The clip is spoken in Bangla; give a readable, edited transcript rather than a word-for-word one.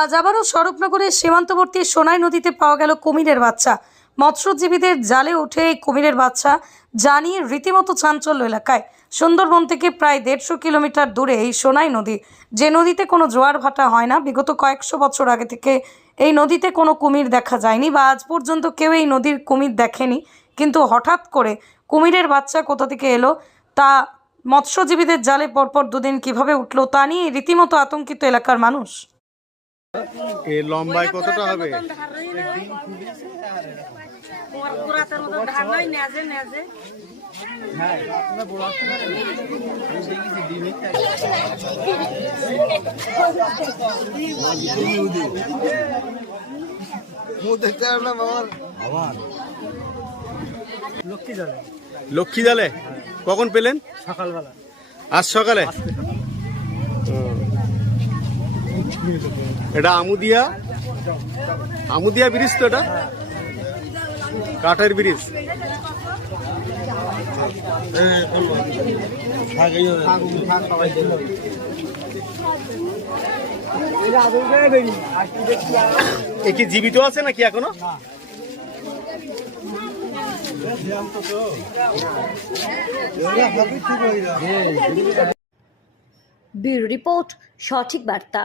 আজ আবারও স্বরূপনগরের সীমান্তবর্তী সোনাই নদীতে পাওয়া গেল কুমিরের বাচ্চা। মৎস্যজীবীদের জালে উঠে এই কুমিরের বাচ্চা জানিয়ে রীতিমতো চাঞ্চল্য এলাকায়। সুন্দরবন থেকে প্রায় 150 কিলোমিটার দূরে এই সোনাই নদী, যে নদীতে কোনো জোয়ার ভাটা হয় না। বিগত কয়েকশো বছর আগে থেকে এই নদীতে কোনো কুমির দেখা যায়নি বা আজ পর্যন্ত কেউ এই নদীর কুমির দেখেনি। কিন্তু হঠাৎ করে কুমিরের বাচ্চা কোথা থেকে এলো, তা মৎস্যজীবীদের জালে পরপর দুদিন কিভাবে উঠলো, তা নিয়ে রীতিমতো আতঙ্কিত এলাকার মানুষ। এ লম্বায় কতটা হবে? লক্ষ্মী জালে কখন পেলেন? সকালবেলা, আজ সকালে। এটা আমুদিয়া ব্রিজ তো, এটা কাঠের ব্রিজ। এ কি জীবিত আছে নাকি এখনো? ব্যুরো রিপোর্ট, সঠিক বার্তা।